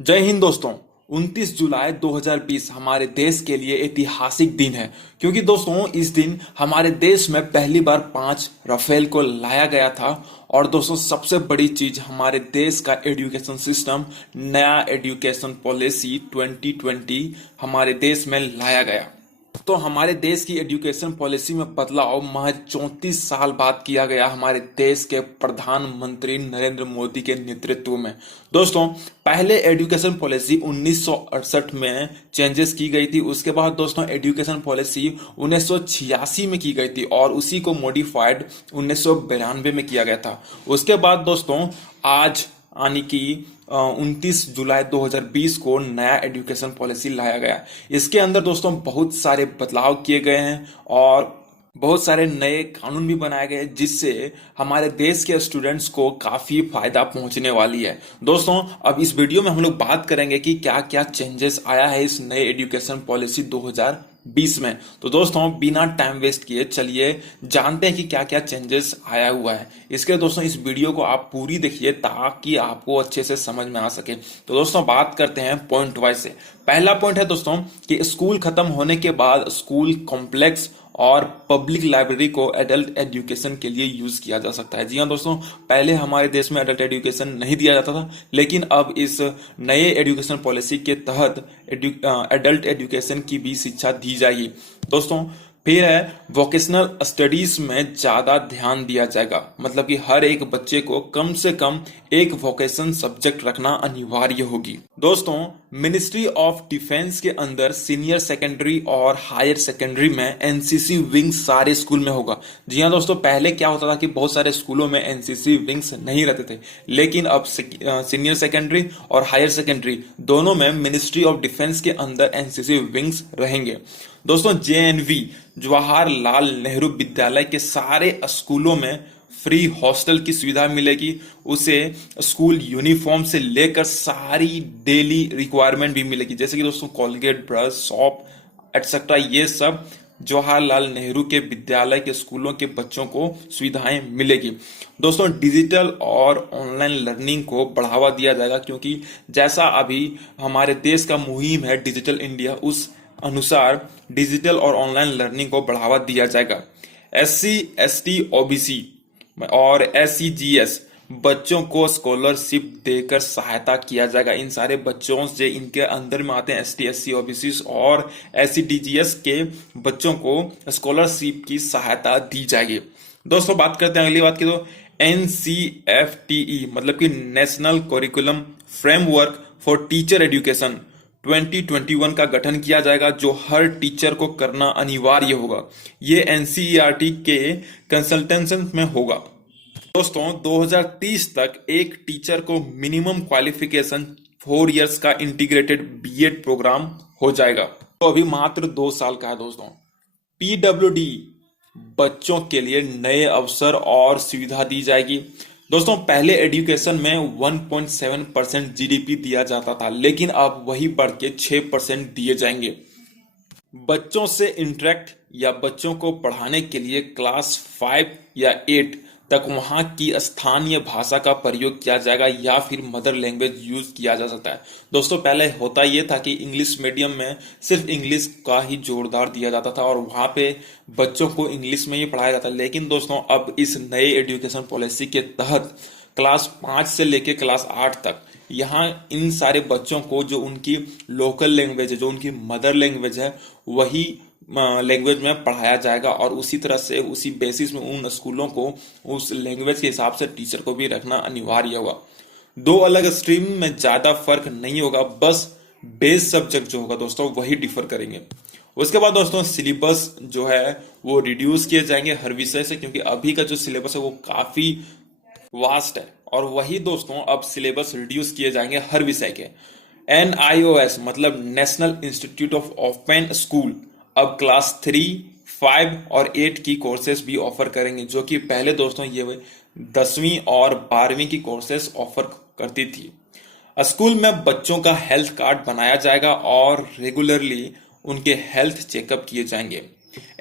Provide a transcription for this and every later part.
जय हिंद दोस्तों। 29 जुलाई 2020 हमारे देश के लिए ऐतिहासिक दिन है, क्योंकि दोस्तों इस दिन हमारे देश में पहली बार 5 राफेल को लाया गया था। और दोस्तों सबसे बड़ी चीज, हमारे देश का एजुकेशन सिस्टम, नया एजुकेशन पॉलिसी 2020 हमारे देश में लाया गया। तो हमारे देश की एजुकेशन पॉलिसी में बदलाव महज 34 साल बाद किया गया, हमारे देश के प्रधानमंत्री नरेंद्र मोदी के नेतृत्व में। दोस्तों पहले एजुकेशन पॉलिसी 1968 में चेंजेस की गई थी। उसके बाद दोस्तों एजुकेशन पॉलिसी 1986 में की गई थी और उसी को मॉडिफाइड 1992 में किया गया था। उसके बाद दोस्तों आज यानी कि 29 जुलाई 2020 को नया एजुकेशन पॉलिसी लाया गया। इसके अंदर दोस्तों बहुत सारे बदलाव किए गए हैं और बहुत सारे नए कानून भी बनाए गए, जिससे हमारे देश के स्टूडेंट्स को काफी फायदा पहुंचने वाली है। दोस्तों अब इस वीडियो में हम लोग बात करेंगे कि क्या क्या चेंजेस आया है इस नए एजुकेशन पॉलिसी 2020 में। तो दोस्तों बिना टाइम वेस्ट किए चलिए जानते हैं कि क्या क्या चेंजेस आया हुआ है। इसके लिए दोस्तों इस वीडियो को आप पूरी देखिए ताकि आपको अच्छे से समझ में आ सके। तो दोस्तों बात करते हैं पॉइंट वाइज से। पहला पॉइंट है दोस्तों कि स्कूल खत्म होने के बाद स्कूल कॉम्प्लेक्स और पब्लिक लाइब्रेरी को एडल्ट एजुकेशन के लिए यूज किया जा सकता है। जी हाँ दोस्तों, पहले हमारे देश में एडल्ट एजुकेशन नहीं दिया जाता था, लेकिन अब इस नए एजुकेशन पॉलिसी के तहत एडल्ट एजुकेशन की भी शिक्षा दी जाएगी। दोस्तों फिर है वोकेशनल स्टडीज में ज्यादा ध्यान दिया जाएगा, मतलब कि हर एक बच्चे को कम से कम एक वोकेशन सब्जेक्ट रखना अनिवार्य होगी। दोस्तों मिनिस्ट्री ऑफ डिफेंस के अंदर सीनियर सेकेंडरी और हायर सेकेंडरी में एनसीसी विंग सारे स्कूल में होगा। जी हाँ दोस्तों, पहले क्या होता था कि बहुत सारे स्कूलों में एनसीसी विंग्स नहीं रहते थे, लेकिन अब सीनियर सेकेंडरी और हायर सेकेंडरी दोनों में मिनिस्ट्री ऑफ डिफेंस के अंदर एनसीसी विंग्स रहेंगे। दोस्तों जेएनवी जवाहरलाल नेहरू विद्यालय के सारे स्कूलों में फ्री हॉस्टल की सुविधा मिलेगी। उसे स्कूल यूनिफॉर्म से लेकर सारी डेली रिक्वायरमेंट भी मिलेगी, जैसे कि दोस्तों कॉलगेट, ब्रश, सॉप एटसेट्रा। ये सब जवाहरलाल नेहरू के विद्यालय के स्कूलों के बच्चों को सुविधाएं मिलेगी। दोस्तों डिजिटल और ऑनलाइन लर्निंग को बढ़ावा दिया जाएगा, क्योंकि जैसा अभी हमारे देश का मुहिम है डिजिटल इंडिया, उस अनुसार डिजिटल और ऑनलाइन लर्निंग को बढ़ावा दिया जाएगा। एससी, एसटी, ओबीसी और एससीजीएस बच्चों को स्कॉलरशिप देकर सहायता किया जाएगा। इन सारे बच्चों से इनके अंदर में आते हैं एसटी, एससी, ओबीसी और एससीडीजीएस के बच्चों को स्कॉलरशिप की सहायता दी जाएगी। दोस्तों बात करते हैं अगली बात की, तो एनसीएफटीई मतलब कि national curriculum framework for teacher education 2021 का गठन किया जाएगा, जो हर टीचर को करना अनिवार्य होगा। ये एनसीईआरटी के कंसल्टेशन में होगा। दोस्तों 2030 तक एक टीचर को मिनिमम क्वालिफिकेशन 4 इयर्स का इंटीग्रेटेड बीएड प्रोग्राम हो जाएगा, तो अभी मात्र 2 साल का है। दोस्तों पीडब्ल्यूडी बच्चों के लिए नए अवसर और सुविधा दी जाएगी। दोस्तों पहले एजुकेशन में 1.7% जीडीपी दिया जाता था, लेकिन अब वही बढ़ के 6% दिए जाएंगे। बच्चों से इंटरेक्ट या बच्चों को पढ़ाने के लिए क्लास 5 या 8 तक वहां की स्थानीय भाषा का प्रयोग किया जाएगा या फिर मदर लैंग्वेज यूज किया जा सकता है। दोस्तों पहले होता यह था कि इंग्लिश मीडियम में सिर्फ इंग्लिश का ही जोरदार दिया जाता था और वहां पे बच्चों को इंग्लिश में ही पढ़ाया जाता। लेकिन दोस्तों अब इस नए एजुकेशन पॉलिसी के तहत क्लास 5 से लेके क्लास 8 तक यहाँ इन सारे बच्चों को जो उनकी लोकल लैंग्वेज है, जो उनकी मदर लैंग्वेज है, वही लैंग्वेज में पढ़ाया जाएगा और उसी तरह से उसी बेसिस में उन स्कूलों को उस लैंग्वेज के हिसाब से टीचर को भी रखना अनिवार्य होगा। 2 अलग स्ट्रीम में ज्यादा फर्क नहीं होगा, बस बेस सब्जेक्ट जो होगा दोस्तों वही डिफर करेंगे। उसके बाद दोस्तों सिलेबस जो है वो रिड्यूस किए जाएंगे हर विषय से, क्योंकि अभी का जो सिलेबस है वो काफी वास्ट है, और वही दोस्तों अब सिलेबस रिड्यूस किए जाएंगे हर विषय के। एनआईओएस मतलब national institute of open school अब क्लास 3, 5 और 8 की कोर्सेज भी ऑफर करेंगे, जो कि पहले दोस्तों ये 10वीं और 12वीं की कोर्सेज ऑफर करती थी। स्कूल में बच्चों का हेल्थ कार्ड बनाया जाएगा और रेगुलरली उनके हेल्थ चेकअप किए जाएंगे।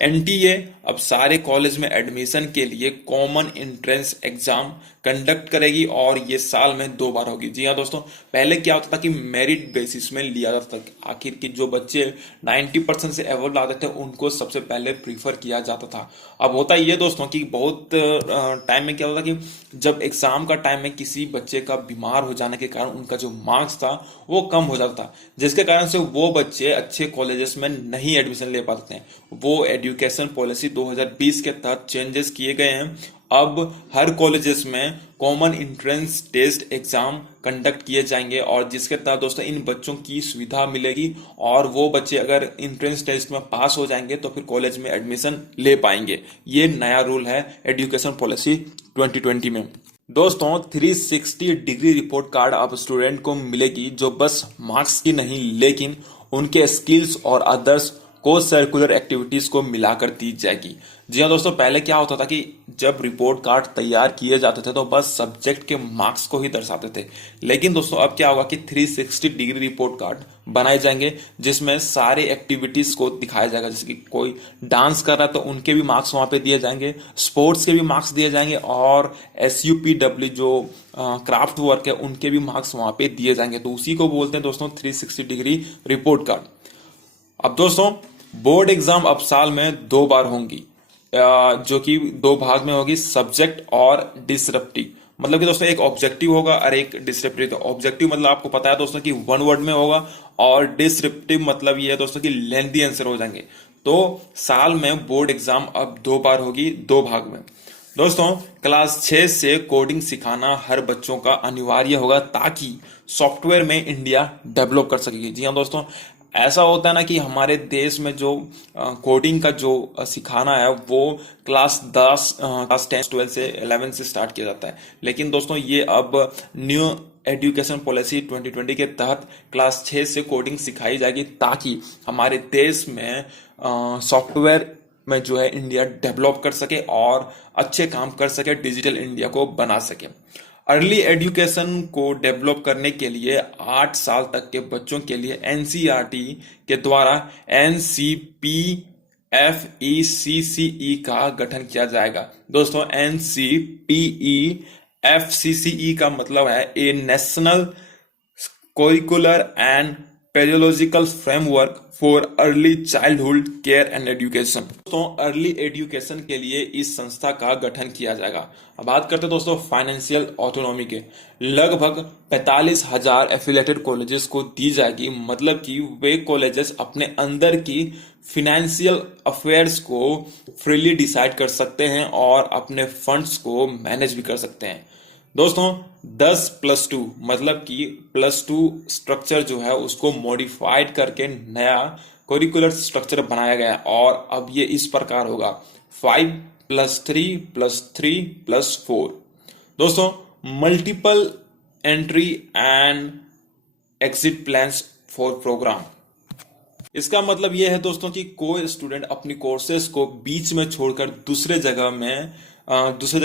एनटीए अब सारे कॉलेज में एडमिशन के लिए कॉमन एंट्रेंस एग्जाम कंडक्ट करेगी और ये साल में 2 बार होगी। जी हाँ दोस्तों, पहले क्या होता था कि मेरिट बेसिस में लिया जाता था। आखिर की जो बच्चे 90% से एवब लाते थे उनको सबसे पहले प्रीफर किया जाता था। अब होता ये दोस्तों कि बहुत टाइम में क्या होता कि जब एग्जाम का टाइम में किसी बच्चे का बीमार हो जाने के कारण उनका जो मार्क्स था वो कम हो जाता था, जिसके कारण से वो बच्चे अच्छे कॉलेजेस में नहीं एडमिशन ले पाते थे। वो एजुकेशन पॉलिसी 2020 के तहत चेंजेस किए गए हैं। अब हर कॉलेजेस में common entrance test exam conduct किए जाएंगे और जिसके तहत दोस्तों इन बच्चों की सुविधा मिलेगी और वो बच्चे अगर एंट्रेंस टेस्ट में पास हो जाएंगे तो फिर कॉलेज में एडमिशन ले पाएंगे। ये नया रूल है एजुकेशन पॉलिसी 2020 में। दोस्तों 360 डिग्री रिपोर्ट कार्ड अब स्टूडेंट को मिलेगी, जो बस मार्क्स की नहीं लेकिन उनके स्किल्स और अदर्स को सर्कुलर एक्टिविटीज को मिलाकर दी जाएगी। जी हाँ दोस्तों, पहले क्या होता था कि जब रिपोर्ट कार्ड तैयार किए जाते थे तो बस सब्जेक्ट के मार्क्स को ही दर्शाते थे, लेकिन दोस्तों अब क्या होगा कि 360 डिग्री रिपोर्ट कार्ड बनाए जाएंगे जिसमें सारे एक्टिविटीज को दिखाया जाएगा। जैसे कि कोई डांस कर रहा है तो उनके भी मार्क्स वहां पे दिए जाएंगे, स्पोर्ट्स के भी मार्क्स दिए जाएंगे और SUPW जो क्राफ्ट वर्क है उनके भी मार्क्स वहां पे दिए जाएंगे। तो उसी को बोलते हैं दोस्तों 360 डिग्री रिपोर्ट कार्ड। अब दोस्तों बोर्ड एग्जाम अब साल में 2 बार होंगी, जो कि 2 भाग में होगी, सब्जेक्ट और डिसरप्टिव। मतलब कि दोस्तों एक ऑब्जेक्टिव होगा और एक डिसरप्टिव। तो ऑब्जेक्टिव मतलब आपको पता है दोस्तों कि 1 वर्ड में होगा और डिसरप्टिव मतलब ये है दोस्तों कि लेंथी आंसर हो जाएंगे। तो साल में बोर्ड एग्जाम अब 2 बार होगी, 2 भाग में। दोस्तों क्लास 6 से कोडिंग सिखाना हर बच्चों का अनिवार्य होगा ताकि सॉफ्टवेयर में इंडिया डेवलप कर सकेगी। जी हाँ दोस्तों, ऐसा होता है ना कि हमारे देश में जो कोडिंग का जो सिखाना है वो क्लास 10 12 से 11 से स्टार्ट किया जाता है, लेकिन दोस्तों ये अब न्यू एजुकेशन पॉलिसी 2020 के तहत क्लास 6 से कोडिंग सिखाई जाएगी ताकि हमारे देश में सॉफ्टवेयर में जो है इंडिया डेवलप कर सके और अच्छे काम कर सके, डिजिटल इंडिया को बना सके। अर्ली एजुकेशन को डेवलप करने के लिए 8 साल तक के बच्चों के लिए NCERT के द्वारा NCPEFCCE का गठन किया जाएगा। दोस्तों NCPEFCCE का मतलब है a national curricular and pedagogical framework for early childhood care and education. दोस्तों अर्ली एजुकेशन के लिए इस संस्था का गठन किया जाएगा। अब बात करते हैं दोस्तों फाइनेंशियल ऑटोनॉमी के। लगभग 45,000 एफिलिएटेड कॉलेजेस को दी जाएगी, मतलब कि वे कॉलेजेस अपने अंदर की फिनेंशियल अफेयर्स को फ्रीली डिसाइड कर सकते हैं और अपने फंड्स को मैनेज भी कर सकते हैं। दोस्तों 10+2 मतलब कि +2 स्ट्रक्चर जो है उसको मॉडिफाइड करके नया करिकुलर स्ट्रक्चर बनाया गया है और अब ये इस प्रकार होगा 5+3+3+4। दोस्तों multiple entry and exit plans for programme. इसका मतलब यह है दोस्तों कि कोई स्टूडेंट अपनी कोर्सेज को बीच में छोड़कर दूसरे जगह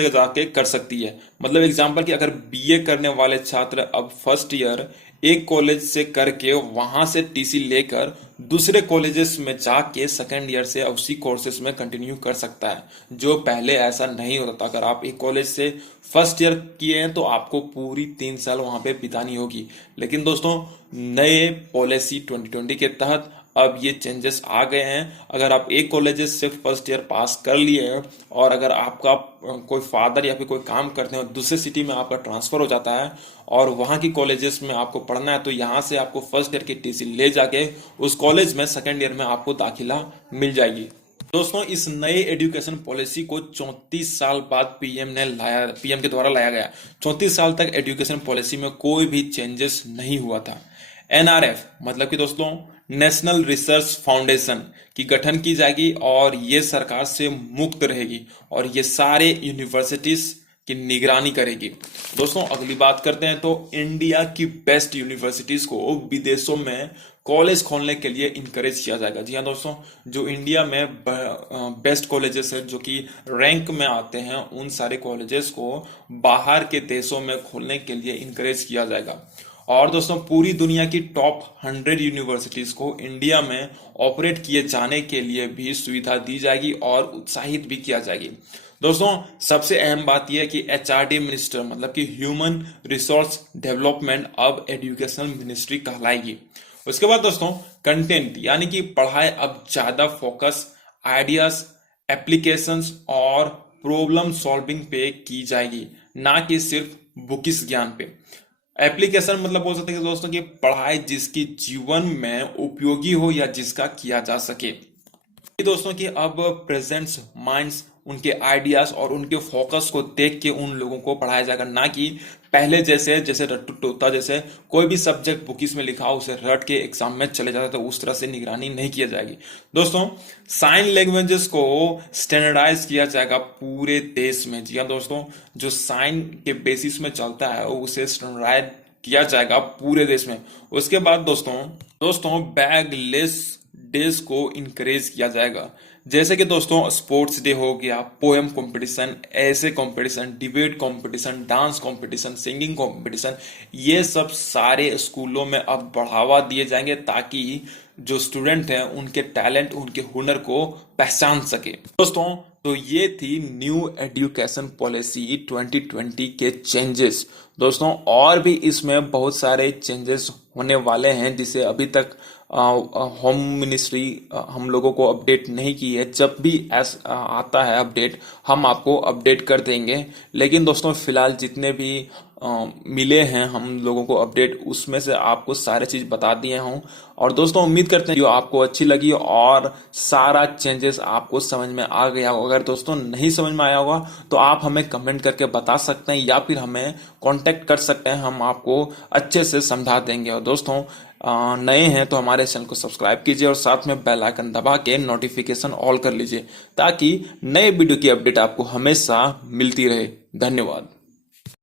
जाके कर सकती है। मतलब एग्जांपल कि अगर BA करने वाले छात्र अब फर्स्ट ईयर एक कॉलेज से करके वहां से TC लेकर दूसरे कॉलेजेस में जाके सेकंड ईयर से उसी कोर्सेज में कंटिन्यू कर सकता है, जो पहले ऐसा नहीं होता था। अगर आप एक कॉलेज से फर्स्ट ईयर किए हैं तो आपको पूरी 3 साल वहां पे बितानी होगी, लेकिन दोस्तों नए पॉलिसी 2020 के तहत अब ये चेंजेस आ गए हैं। अगर आप एक कॉलेजेस से फर्स्ट ईयर पास कर लिए हैं और अगर आपका कोई फादर या फिर कोई काम करते हैं और दूसरे सिटी में आपका ट्रांसफर हो जाता है और वहां की कॉलेजेस में आपको पढ़ना है, तो यहाँ से आपको फर्स्ट ईयर की TC ले जाके उस कॉलेज में सेकेंड ईयर में आपको दाखिला मिल जाएगी। दोस्तों इस नए एजुकेशन पॉलिसी को 34 साल बाद पीएम के द्वारा लाया गया। 34 साल तक एजुकेशन पॉलिसी में कोई भी चेंजेस नहीं हुआ था। NRF मतलब कि दोस्तों नेशनल रिसर्च फाउंडेशन की गठन की जाएगी और ये सरकार से मुक्त रहेगी और ये सारे यूनिवर्सिटीज की निगरानी करेगी। दोस्तों अगली बात करते हैं तो इंडिया की बेस्ट यूनिवर्सिटीज को विदेशों में कॉलेज खोलने के लिए इनकरेज किया जाएगा। जी हाँ दोस्तों, जो इंडिया में बेस्ट कॉलेजेस है जो कि रैंक में आते हैं उन सारे कॉलेजेस को बाहर के देशों में खोलने के लिए इनकरेज किया जाएगा। और दोस्तों पूरी दुनिया की टॉप 100 यूनिवर्सिटीज को इंडिया में ऑपरेट किए जाने के लिए भी सुविधा दी जाएगी और उत्साहित भी किया जाएगी। दोस्तों सबसे अहम बात यह है कि एचआरडी मिनिस्टर मतलब कि ह्यूमन रिसोर्स डेवलपमेंट अब एजुकेशनल मिनिस्ट्री कहलाएगी। उसके बाद दोस्तों कंटेंट यानी कि पढ़ाई अब ज्यादा फोकस आइडियाज, एप्लीकेशंस और प्रॉब्लम सॉल्विंग पे की जाएगी, ना कि सिर्फ बुकिस ज्ञान पे। एप्लीकेशन मतलब बोल सकते हैं कि दोस्तों कि पढ़ाई जिसकी जीवन में उपयोगी हो या जिसका किया जा सके। दोस्तों कि अब प्रेजेंट्स माइंड्स उनके आइडियाज और उनके फोकस को देख के उन लोगों को पढ़ाया जाएगा, ना कि पहले जैसे जैसे रट्टू तोता जैसे कोई भी सब्जेक्ट बुकिस में लिखा हो उसे रट के एग्जाम में चले जाता, तो उस तरह से निगरानी नहीं की जाएगी। दोस्तों साइन लैंग्वेजेस को स्टैंडर्डाइज किया जाएगा पूरे देश में। जी हाँ दोस्तों, जो साइन के बेसिस में चलता है उसे स्टैंडर्डाइज किया जाएगा पूरे देश में। उसके बाद दोस्तों बैगलेस डेज को इनकरेज किया जाएगा, जैसे कि दोस्तों स्पोर्ट्स डे हो गया, पोएम कंपटीशन, ऐसे competition, debate competition, dance competition, singing competition, ये सब सारे स्कूलों में अब बढ़ावा दिए जाएंगे ताकि जो स्टूडेंट हैं उनके टैलेंट, उनके हुनर को पहचान सके। दोस्तों तो ये थी न्यू एजुकेशन पॉलिसी 2020 के चेंजेस। दोस्तों और भी इसमें बहुत सारे चेंजेस होने वाले हैं जिसे अभी तक होम मिनिस्ट्री हम लोगों को अपडेट नहीं की है। जब भी आता है अपडेट हम आपको अपडेट कर देंगे। लेकिन दोस्तों फिलहाल जितने भी मिले हैं हम लोगों को अपडेट, उसमें से आपको सारे चीज बता दिए हूँ। और दोस्तों उम्मीद करते हैं जो आपको अच्छी लगी और सारा चेंजेस आपको समझ में आ गया हो। अगर दोस्तों नहीं समझ में आया होगा तो आप हमें कमेंट करके बता सकते हैं या फिर हमें कांटेक्ट कर सकते हैं, हम आपको अच्छे से समझा देंगे। और दोस्तों नए हैं तो हमारे चैनल को सब्सक्राइब कीजिए और साथ में बेल आइकन दबा के नोटिफिकेशन ऑल कर लीजिए ताकि नए वीडियो की अपडेट आपको हमेशा मिलती रहे। धन्यवाद।